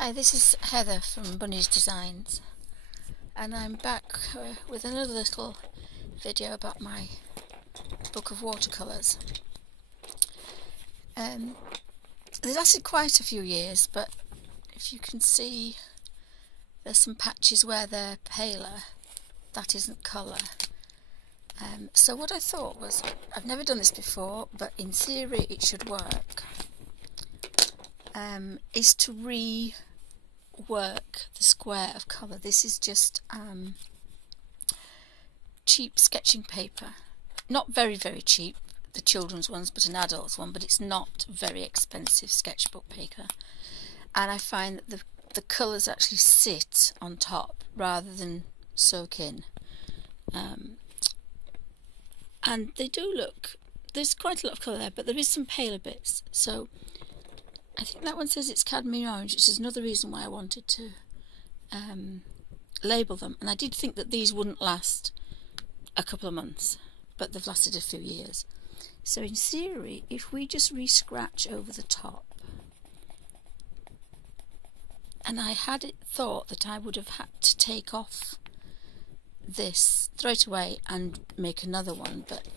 Hi, this is Heather from Bunny's Designs, and I'm back with another little video about my book of watercolours. They lasted quite a few years, but if you can see, there's some patches where they're paler. That isn't colour. So what I thought was, I've never done this before, but in theory it should work, is to rework the square of colour. This is just cheap sketching paper, not very cheap, the children's ones, but an adult's one, but it's not very expensive sketchbook paper, and I find that the colours actually sit on top rather than soak in, and they do look, there's quite a lot of colour there, but there is some paler bits. So I think that one says it's cadmium orange, which is another reason why I wanted to label them. And I did think that these wouldn't last a couple of months, but they've lasted a few years. So in theory, if we just re-scratch over the top, and I had thought that I would have had to take off this, throw it away and make another one, but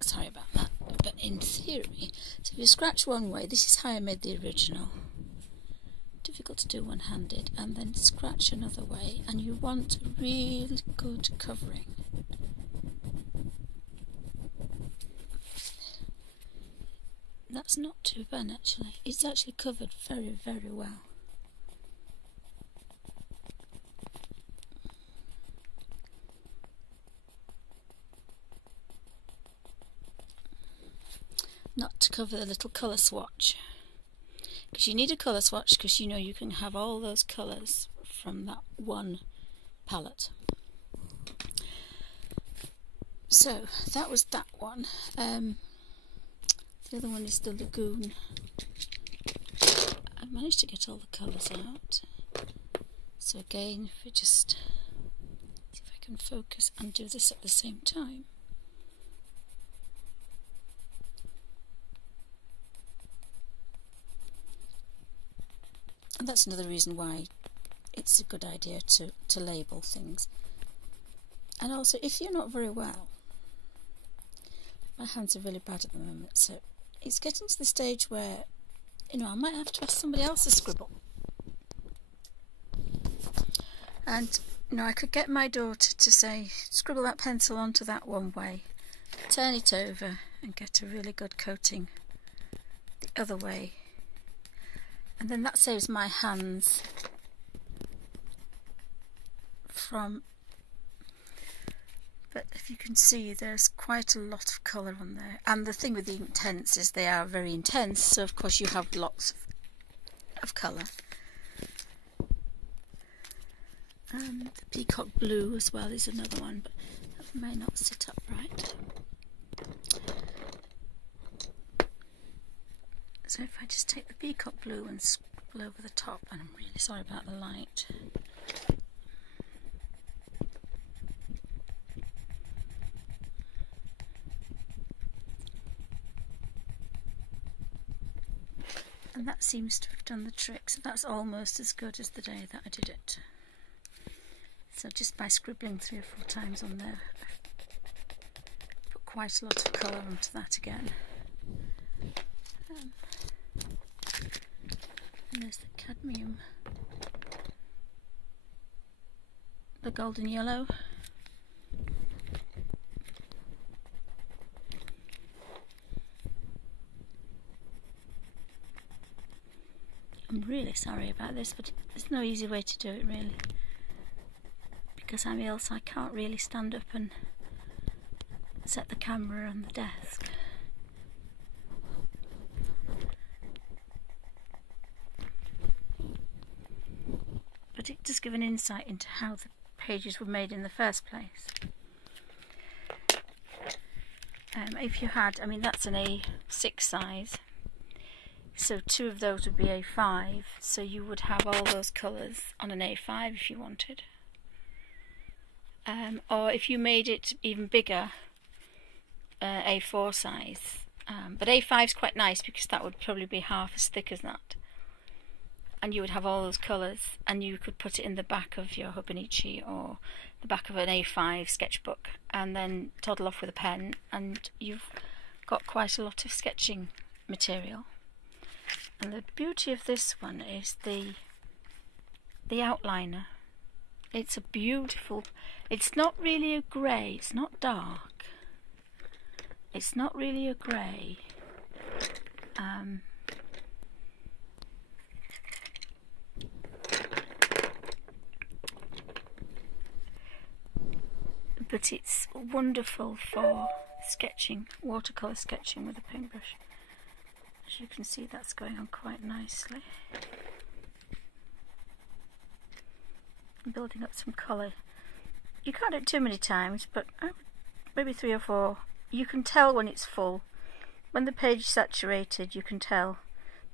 sorry about that. But in theory, so if you scratch one way, this is how I made the original. Difficult to do one-handed, and then scratch another way, and you want really good covering. That's not too bad actually. It's actually covered very well. Not to cover the little colour swatch, because you need a colour swatch, because you know you can have all those colours from that one palette. So that was that one. The other one is the Lagoon. I managed to get all the colours out. So again, if we just see if I can focus and do this at the same time. And that's another reason why it's a good idea to label things. And also, if you're not very well, my hands are really bad at the moment, so it's getting to the stage where, you know, I might have to ask somebody else to scribble. And, you know, I could get my daughter to say, scribble that pencil onto that one way, turn it over and get a really good coating the other way. And then that saves my hands from, but if you can see, there's quite a lot of colour on there. And the thing with the intense is they are very intense, so of course you have lots of colour. The peacock blue as well is another one, but that may not sit up right. So if I just take the peacock blue and scribble over the top, and I'm really sorry about the light. And that seems to have done the trick, so that's almost as good as the day that I did it. So just by scribbling 3 or 4 times on there, I've put quite a lot of colour onto that again. And there's the cadmium, the golden yellow. I'm really sorry about this, but there's no easy way to do it really, because I'm ill, so I can't really stand up and set the camera on the desk. But it does give an insight into how the pages were made in the first place. If you had, I mean, that's an A6 size, so 2 of those would be A5, so you would have all those colours on an A5 if you wanted. Or if you made it even bigger, A4 size, But A5 is quite nice because that would probably be half as thick as that. And you would have all those colours, and you could put it in the back of your Hobonichi or the back of an A5 sketchbook, and then toddle off with a pen, and you've got quite a lot of sketching material. And the beauty of this one is the outliner. It's a beautiful, it's not really a grey, it's not dark, it's not really a grey. But it's wonderful for sketching, watercolour sketching with a paintbrush. As you can see, that's going on quite nicely. I'm building up some colour. You can't do it too many times, but maybe 3 or 4. You can tell when it's full. When the page is saturated, you can tell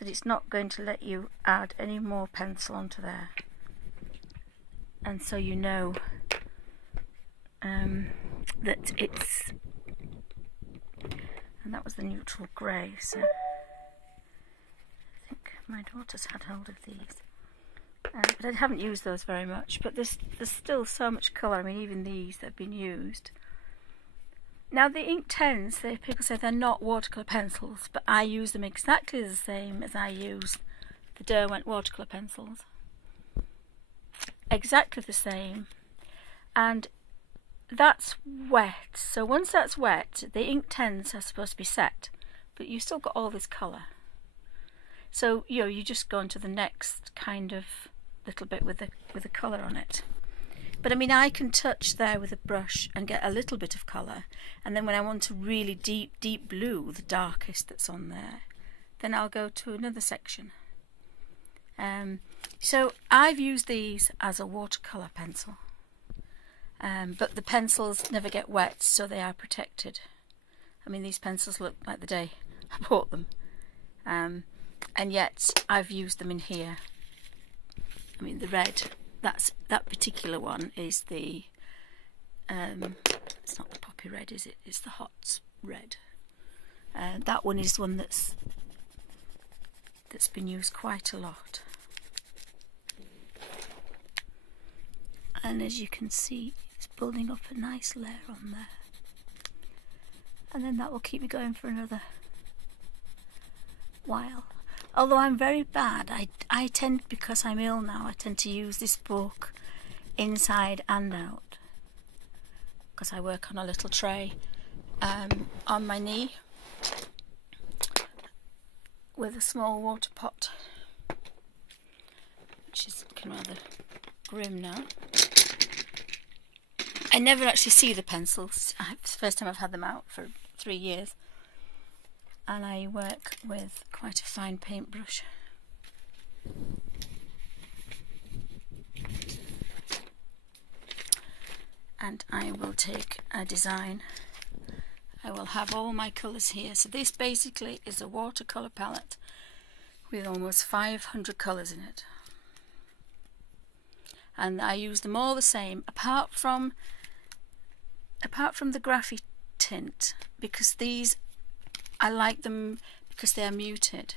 that it's not going to let you add any more pencil onto there. And so you know that it's, and that was the neutral grey, so I think my daughter's had hold of these, but I haven't used those very much. But there's still so much colour. I mean, even these that have been used. Now the ink tens, people say they're not watercolour pencils, but I use them exactly the same as I use the Derwent watercolour pencils. Exactly the same. And that's wet, so once that's wet, the ink tens are supposed to be set, but you've still got all this colour. So you just go on to the next kind of little bit with the colour on it. But I mean, I can touch there with a brush and get a little bit of colour, and then when I want a really deep blue, the darkest that's on there, then I'll go to another section. So I've used these as a watercolour pencil. But the pencils never get wet, so they are protected. I mean, these pencils look like the day I bought them, and yet I've used them in here. I mean, the red, that particular one is the it's not the poppy red, is it? It's the hot red. That one is one that's been used quite a lot. And as you can see, it's building up a nice layer on there. And then that will keep me going for another while. Although I'm very bad, I tend, because I'm ill now, I tend to use this book inside and out. Because I work on a little tray on my knee with a small water pot, which is looking rather grim now. I never actually see the pencils. It's the first time I've had them out for 3 years. And I work with quite a fine paintbrush. And I will take a design. I will have all my colours here. So this basically is a watercolour palette with almost 500 colours in it. And I use them all the same, apart from the graphite tint, because these, I like them because they are muted.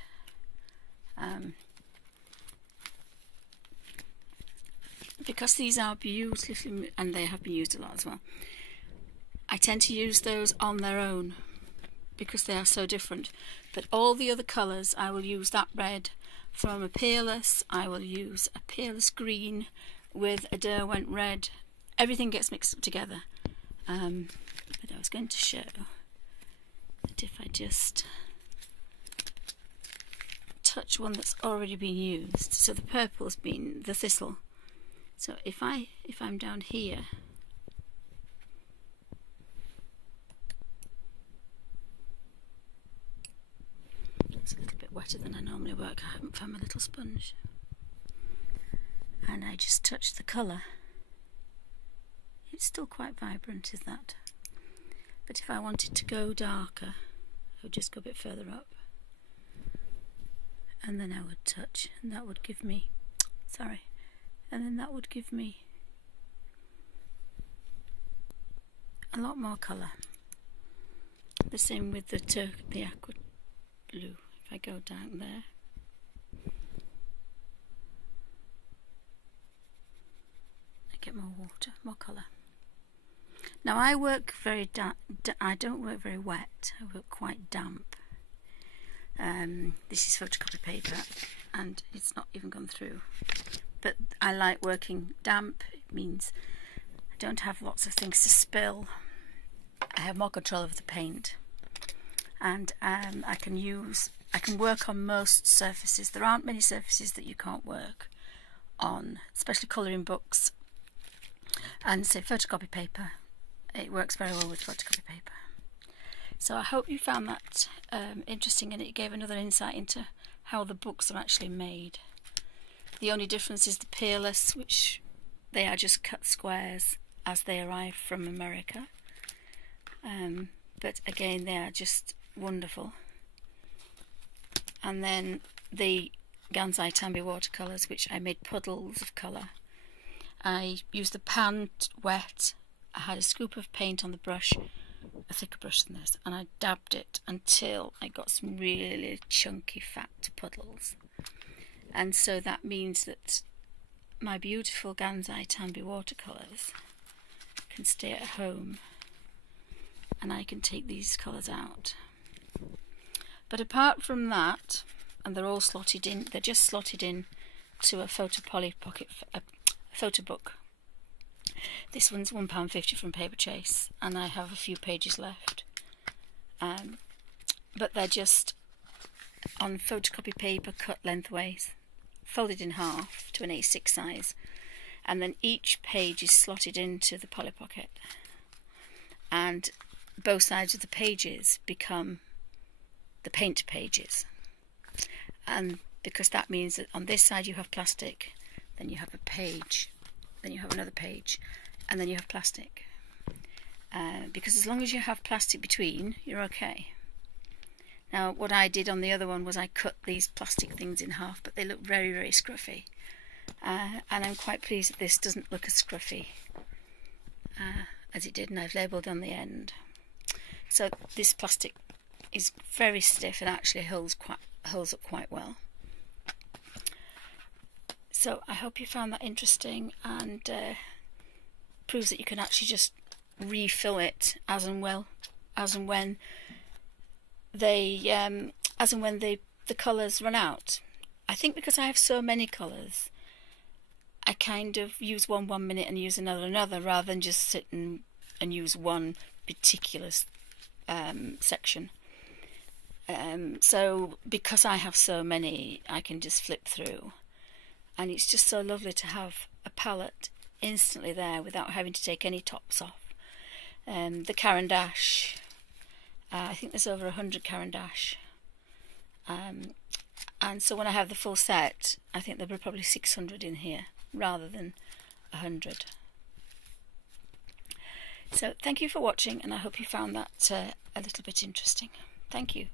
Because these are beautifully, and they have been used a lot as well, I tend to use those on their own because they are so different. But all the other colours, I will use that red from a Peerless, I will use a Peerless green with a Derwent red. Everything gets mixed up together. But I was going to show that if I just touch one that's already been used, so the purple's been the thistle. So if I'm down here, it's a little bit wetter than I normally work. I haven't found my little sponge. And I just touch the colour. It's still quite vibrant, is that? But if I wanted to go darker, I would just go a bit further up. And then I would touch, and that would give me, and then that would give me a lot more colour. The same with the aqua blue. If I go down there, I get more water, more colour. Now I work very I don't work very wet. I work quite damp. This is photocopy paper, and it's not even gone through. But I like working damp. It means I don't have lots of things to spill. I have more control of the paint, and I can work on most surfaces. There aren't many surfaces that you can't work on, especially colouring books and say photocopy paper. It works very well with photocopy paper. So I hope you found that interesting, and it gave another insight into how the books are actually made. The only difference is the peerless, which they are just cut squares as they arrive from America. But again, they are just wonderful. And then the Gansai Tambi watercolours, which I made puddles of colour. I used the pan wet. I had a scoop of paint on the brush, a thicker brush than this, and I dabbed it until I got some really chunky fat puddles. And so that means that my beautiful Gansai Tambi watercolours can stay at home, and I can take these colours out. But apart from that, and they're all slotted in, they're just slotted in to a photo poly pocket, a photo book. This one's £1.50 from Paper Chase, and I have a few pages left. But they're just on photocopy paper, cut lengthways, folded in half to an A6 size, and then each page is slotted into the Polly Pocket, and both sides of the pages become the paint pages. And because that means that on this side you have plastic, then you have a page, then you have another page, and then you have plastic. Because as long as you have plastic between, you're okay. Now what I did on the other one was I cut these plastic things in half, but they look very, very scruffy. And I'm quite pleased that this doesn't look as scruffy as it did, and I've labelled on the end. So this plastic is very stiff and actually holds up quite well. So I hope you found that interesting, and proves that you can actually just refill it as and when the colours run out. I think because I have so many colours, I kind of use one minute and use another, rather than just sit and use one particular section. So because I have so many, I can just flip through, and it's just so lovely to have a palette instantly there without having to take any tops off. The Caran d'Ache, I think there's over 100 Caran d'Ache, and so when I have the full set, I think there'll be probably 600 in here rather than 100. So thank you for watching, and I hope you found that a little bit interesting. Thank you.